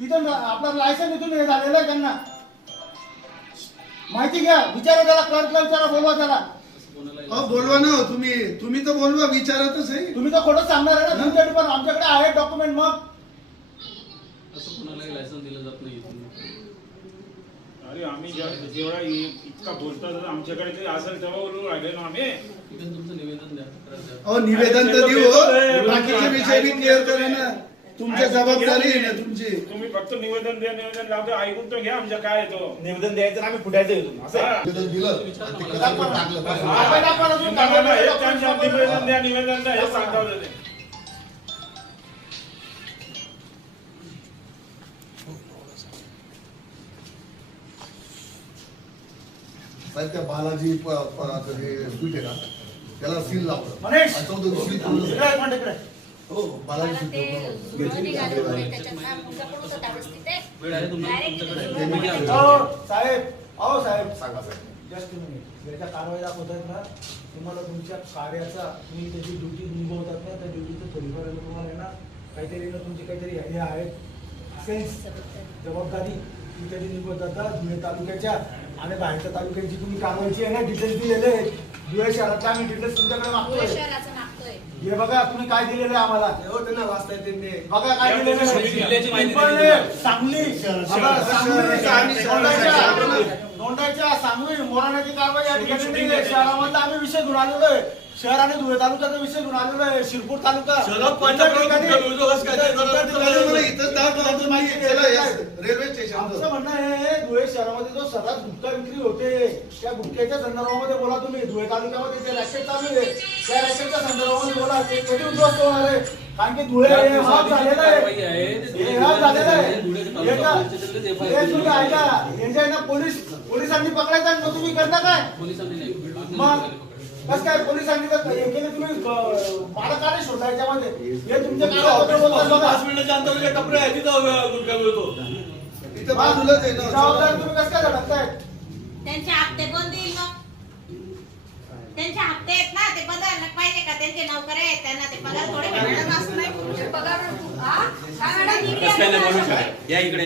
तिथं आपलं लायसन इथून हे झालेलं आहे त्यांना माहिती घ्या. विचारा त्याला, क्लर्कला विचारा, बोलवा त्याला. बोलवा ना तुम्ही तर बोलवा, विचारतच आहे. तुम्ही तर खोटं सांगणार आहे ना. तुमच्याकडे पण आमच्याकडे आहे डॉक्युमेंट. मग असं कोणालाही लायसन दिलं जात नाही. अरे आम्ही जेवढा इतका बोलतात आमच्याकडे ते असेल तेव्हा बोलून राहिले ना आम्ही. तुमचं निवेदन द्या. निवेदन तर देऊ, बाकीचे विषय बी क्लिअर करा ना. तुमच्या जबाबदारी आहे ना तुमची. तुम्ही फक्त निवेदन द्या, निवेदन लावतो, ऐकून तर घ्या आमच्या काय येतो. निवेदन द्यायचं आम्ही फुटायचं इथून असं निवेदन द्या, निवेदन द्या हे सांगता होते. साहेब त्या बालाजी स्वीट आहे ना त्याला सील लावलं. मनीष! हो बालाजी मला ते जुळं निघालं होतं, त्याच्यात ना मुलगा पण होता त्यावेळेस तिथे. वेळ आहे Direct तुमच्याकडे. साहेब, अहो साहेब, सांगा साहेब. जस्ट तुम्ही ज्याच्या कारवाई दाखवतात ना, तुम्हाला तुमच्या कार्याचा तुम्ही त्याची ड्युटी निभवतात ना, त्या ड्युटीचं थोडीफार तुम्हाला आहे ना काहीतरी ना तुमची काहीतरी हे आहेत सेन्स, जबाबदारी ती कधी निभवतात ना. धुळे तालुक्याच्या आणि बाहेरच्या तालुक्याची तुम्ही कारवाईची आहे ना डिटेल्स दिलेले आहेत. धुळे शहरातला आम्ही डिटेल्स तुमच्याकडे धुळे मागतोय. शहराचं मागतोय. हे बघा तुम्ही काय दिलेलं आहे आम्हाला. त्यांना वाचता येते बघा काय दिलेलं आहे. जिल्ह्याची माहिती पिंपळनेर, दिली. सांगली, नोंदायच्या सांगली मोराण्याची कारवाई या ठिकाणी दिली आहे. शहरामधला आम्ही विषय घेऊन आलेलो आहे. शहर आणि धुळे तालुक्याचा विषय घेऊन आलेलो आहे. शिरपूर तालुका रेल्वे स्टेशन. आमचं म्हणणं आहे धुळे शहरामध्ये जो सर्रास गुटखा विक्री होते त्या गुटख्याच्या संदर्भामध्ये बोला तुम्ही. धुळे तालुक्यामध्ये जे रॅकेट चालू आहे त्या रॅकेटच्या संदर्भामध्ये बोला. ते कधी उद्ध्वस्त होणार आहे? कारण की धुळे हे हाफ झालेलं आहे. हे हाफ झालेलं आहे. हे तुम्ही ऐका, यांच्या आहे ना पोलिसांनी पकडायचं आणि मग तुम्ही करता काय? पोलिसांनी नाही. मग कसं काय पोलिसांनी तर हे केलं तुम्ही मला का नाही शोधला याच्यामध्ये? हे तुमच्या कागदपत्र बोलतात बघा. 5 मिनिटाच्या अंतरावर टपरे आहे तिथं गुटखा मिळतो. इथं बाजूलाच आहे ना. जबाबदारी तुम्ही कसं काय धडकताय? त्यांचे हप्ते कोण देईल मग? त्यांचे हप्ते आहेत ना, ते बदलायला पाहिजे का? त्यांचे नोकर आहेत, त्यांना ते पगार थोडे भेटणार असं नाही. पगार हा? काय मॅडम? कसं काय नाही बनवू शकत. या इकडे